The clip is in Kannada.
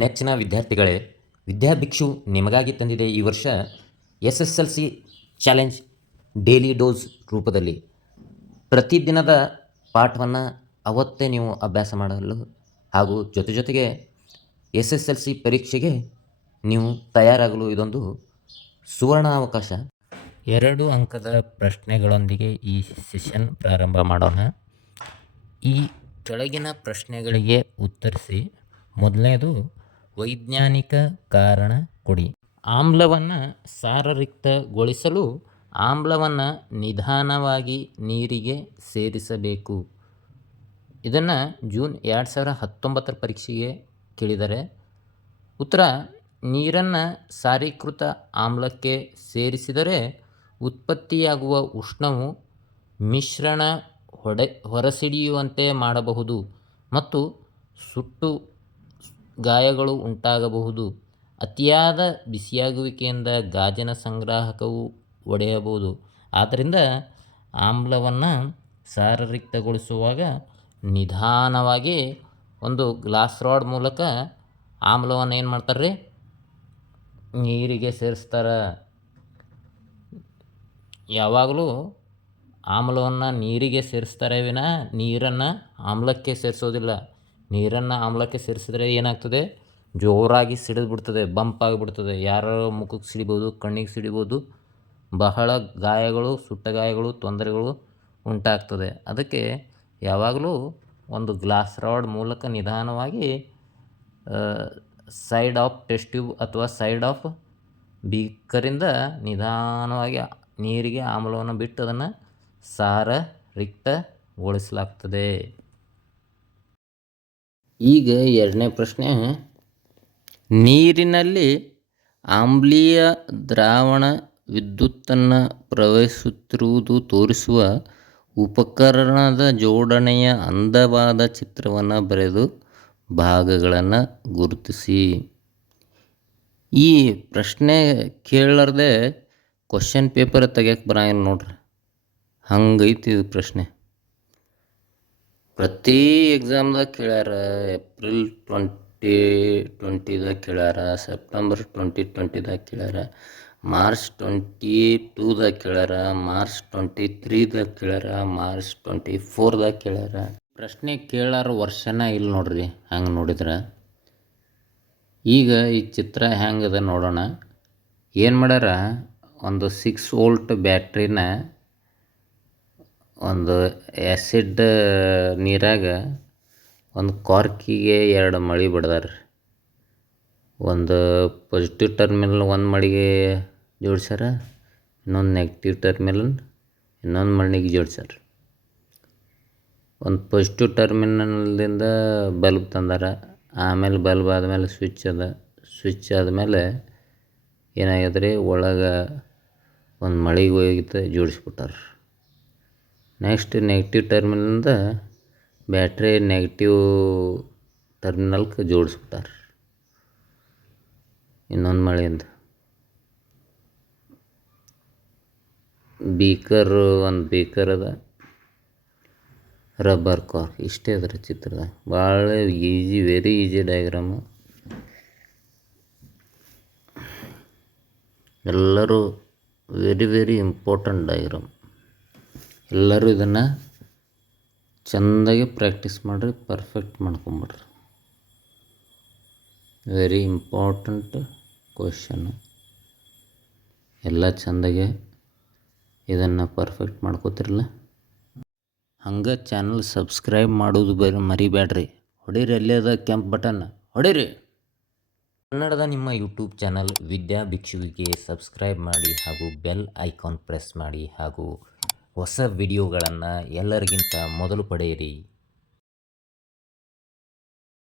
ನೆಚ್ಚಿನ ವಿದ್ಯಾರ್ಥಿಗಳೇ, ವಿದ್ಯಾಭಿಕ್ಷು ನಿಮಗಾಗಿ ತಂದಿದೆ ಈ ವರ್ಷ SSLC ಚಾಲೆಂಜ್ ಡೈಲಿ ಡೋಸ್ ರೂಪದಲ್ಲಿ. ಪ್ರತಿದಿನದ ಪಾಠವನ್ನು ಅವತ್ತೇ ನೀವು ಅಭ್ಯಾಸ ಮಾಡಲು ಹಾಗೂ ಜೊತೆಗೆ SSLC ಪರೀಕ್ಷೆಗೆ ನೀವು ತಯಾರಾಗಲು ಇದೊಂದು ಸುವರ್ಣ ಅವಕಾಶ. 2 ಅಂಕದ ಪ್ರಶ್ನೆಗಳೊಂದಿಗೆ ಈ ಸೆಷನ್ ಪ್ರಾರಂಭ ಮಾಡೋಣ. ಈ ಕೆಳಗಿನ ಪ್ರಶ್ನೆಗಳಿಗೆ ಉತ್ತರಿಸಿ. ಮೊದಲನೇದು, ವೈಜ್ಞಾನಿಕ ಕಾರಣ ಕೊಡಿ. ಆಮ್ಲವನ್ನು ಸಾರರಿಕ್ತಗೊಳಿಸಲು ಆಮ್ಲವನ್ನು ನಿಧಾನವಾಗಿ ನೀರಿಗೆ ಸೇರಿಸಬೇಕು. ಇದನ್ನು ಜೂನ್ 2019 ಪರೀಕ್ಷೆಗೆ ಕೇಳಿದ್ದಾರೆ. ಉತ್ತರ: ನೀರನ್ನು ಸಾರೀಕೃತ ಆಮ್ಲಕ್ಕೆ ಸೇರಿಸಿದರೆ ಉತ್ಪತ್ತಿಯಾಗುವ ಉಷ್ಣವು ಮಿಶ್ರಣ ಹೊರಸಿಡಿಯುವಂತೆ ಮಾಡಬಹುದು ಮತ್ತು ಸುಟ್ಟು ಗಾಯಗಳು ಉಂಟಾಗಬಹುದು. ಅತಿಯಾದ ಬಿಸಿಯಾಗುವಿಕೆಯಿಂದ ಗಾಜಿನ ಸಂಗ್ರಾಹಕವು ಒಡೆಯಬಹುದು. ಆದ್ದರಿಂದ ಆಮ್ಲವನ್ನು ಸಾರರಿಕ್ತಗೊಳಿಸುವಾಗ ನಿಧಾನವಾಗಿ ಒಂದು ಗ್ಲಾಸ್ ರಾಡ್ ಮೂಲಕ ಆಮ್ಲವನ್ನು ಏನು ಮಾಡ್ತಾರೆ ರೀ, ನೀರಿಗೆ ಸೇರಿಸ್ತಾರೆ. ಯಾವಾಗಲೂ ಆಮ್ಲವನ್ನು ನೀರಿಗೆ ಸೇರಿಸ್ತಾರೆ ವಿನ ನೀರನ್ನು ಆಮ್ಲಕ್ಕೆ ಸೇರಿಸೋದಿಲ್ಲ. ನೀರನ್ನು ಆಮ್ಲಕ್ಕೆ ಸೇರಿಸಿದ್ರೆ ಏನಾಗ್ತದೆ, ಜೋರಾಗಿ ಸಿಡಿದು ಬಿಡ್ತದೆ, ಬಂಪ್ ಆಗಿಬಿಡ್ತದೆ. ಯಾರ ಮುಖಕ್ಕೆ ಸಿಡಿಬೋದು, ಕಣ್ಣಿಗೆ ಸಿಡಿಬೋದು, ಬಹಳ ಗಾಯಗಳು, ಸುಟ್ಟ ಗಾಯಗಳು, ತೊಂದರೆಗಳು ಉಂಟಾಗ್ತದೆ. ಅದಕ್ಕೆ ಯಾವಾಗಲೂ ಒಂದು ಗ್ಲಾಸ್ ರಾಡ್ ಮೂಲಕ ನಿಧಾನವಾಗಿ ಸೈಡ್ ಆಫ್ ಟೆಸ್ಟ್ ಟ್ಯೂಬ್ ಅಥವಾ ಸೈಡ್ ಆಫ್ ಬೀಕರಿಂದ ನಿಧಾನವಾಗಿ ನೀರಿಗೆ ಆಮ್ಲವನ್ನು ಬಿಟ್ಟು ಅದನ್ನು ಸಾರರಿಕ್ತಗೊಳಿಸಲಾಗ್ತದೆ. ಈಗ 2ನೇ ಪ್ರಶ್ನೆ, ನೀರಿನಲ್ಲಿ ಆಮ್ಲೀಯ ದ್ರಾವಣ ವಿದ್ಯುತ್ತನ್ನು ಪ್ರವಹಿಸುತ್ತಿರುವುದು ತೋರಿಸುವ ಉಪಕರಣದ ಜೋಡಣೆಯ ಅಂದವಾದ ಚಿತ್ರವನ್ನು ಬರೆದು ಭಾಗಗಳನ್ನು ಗುರುತಿಸಿ. ಈ ಪ್ರಶ್ನೆ ಕೇಳಲಾರ್ದೆ ಕ್ವಶನ್ ಪೇಪರ್ ತೆಗಿಯಕ್ಕೆ ಬರಂಗಿಲ್ಲ ನೋಡ್ರಿ, ಹಂಗೈತಿ ಇದು ಪ್ರಶ್ನೆ. ಪ್ರತಿ ಎಕ್ಸಾಮ್ದಾಗ ಕೇಳ್ಯಾರ. ಏಪ್ರಿಲ್ 2020ದಾಗ ಕೇಳ್ಯಾರ, ಸೆಪ್ಟೆಂಬರ್ 2020ದಾಗ ಕೇಳ್ಯಾರ, ಮಾರ್ಚ್ 22ದಾಗ ಕೇಳ್ಯಾರ, ಮಾರ್ಚ್ 23ದಾಗ ಕೇಳ್ಯಾರ, ಮಾರ್ಚ್ 24ದಾಗ ಕೇಳ್ಯಾರ. ಪ್ರಶ್ನೆ ಕೇಳಾರ ವರ್ಷನ ಇಲ್ಲ ನೋಡ್ರಿ ಹಂಗೆ ನೋಡಿದ್ರೆ. ಈಗ ಈ ಚಿತ್ರ ಹೆಂಗದ ನೋಡೋಣ. ಏನು ಮಾಡ್ಯಾರ, ಒಂದು 6 ವೋಲ್ಟ್ ಬ್ಯಾಟ್ರಿನ ಒಂದು ಆ್ಯಸಿಡ್ ನೀರಾಗ ಒಂದು ಕಾರ್ಕಿಗೆ 2 ಮಳೆ ಬಡ್ದಾರ. ಒಂದು ಪಾಸಿಟಿವ್ ಟರ್ಮಿನಲ್ ಒಂದು ಮಳೆಗೆ ಜೋಡಿಸ್ಯಾರ, ಇನ್ನೊಂದು ನೆಗೆಟಿವ್ ಟರ್ಮಿನಲ್ ಇನ್ನೊಂದು ಮಳೆಗೆ ಜೋಡಿಸ್ಯಾರ. ಒಂದು ಪಾಸಿಟಿವ್ ಟರ್ಮಿನಲ್ದಿಂದ ಬಲ್ಬ್ ತಂದಾರ. ಆಮೇಲೆ ಬಲ್ಬ್ ಆದಮೇಲೆ ಸ್ವಿಚ್ ಅದ. ಸ್ವಿಚ್ ಆದಮೇಲೆ ಏನಾಗ್ಯದ್ರಿ, ಒಳಗೆ ಒಂದು ಮಳೆಗೆ ಹೋಗಿತ್ತು ಜೋಡಿಸ್ಬಿಟ್ಟಾರ. ನೆಕ್ಸ್ಟ್ ನೆಗೆಟಿವ್ ಟರ್ಮಿನಲಿಂದ ಬ್ಯಾಟ್ರಿ ನೆಗೆಟಿವ್ ಟರ್ಮಿನಲ್ಗೆ ಜೋಡಿಸ್ಬಿಟ್ಟಾರ ಇನ್ನೊಂದು ಮಳೆಯಿಂದ. ಒಂದು ಬೀಕರ್ ಅದ, ರಬ್ಬರ್ ಕಾರ್ಕ್, ಇಷ್ಟೇ ಅದರ ಚಿತ್ರದ. ಭಾಳ ಈಜಿ, ವೆರಿ ಈಜಿ ಡಯಾಗ್ರಾಮು. ಎಲ್ಲರೂ ವೆರಿ ಇಂಪಾರ್ಟೆಂಟ್ ಡಯಾಗ್ರಾಮ್. ಎಲ್ಲರೂ ಇದನ್ನು ಚೆಂದಾಗಿ ಪ್ರಾಕ್ಟೀಸ್ ಮಾಡಿರಿ, ಪರ್ಫೆಕ್ಟ್ ಮಾಡ್ಕೊಂಬಿಡ್ರಿ. Very important question. ಎಲ್ಲ ಚೆಂದಾಗೆ ಇದನ್ನು ಪರ್ಫೆಕ್ಟ್ ಮಾಡ್ಕೋತಿರಲ್ಲ. ಹಂಗೆ ಚಾನಲ್ ಸಬ್ಸ್ಕ್ರೈಬ್ ಮಾಡೋದು ಮರಿಬೇಡ್ರಿ. ಹೊಡೀರಿ, ಅಲ್ಲೇ ಅದ ಕೆಂಪು ಬಟನ್ ಹೊಡೀರಿ. ಕನ್ನಡದ ನಿಮ್ಮ ಯೂಟ್ಯೂಬ್ ಚಾನಲ್ ವಿದ್ಯಾಭಿಕ್ಷುವಿಗೆ ಸಬ್ಸ್ಕ್ರೈಬ್ ಮಾಡಿ ಹಾಗೂ ಬೆಲ್ ಐಕಾನ್ ಪ್ರೆಸ್ ಮಾಡಿ ಹಾಗೂ ಹೊಸ ವಿಡಿಯೋಗಳನ್ನು ಎಲ್ಲರಿಗಿಂತ ಮೊದಲು ಪಡೆಯಿರಿ.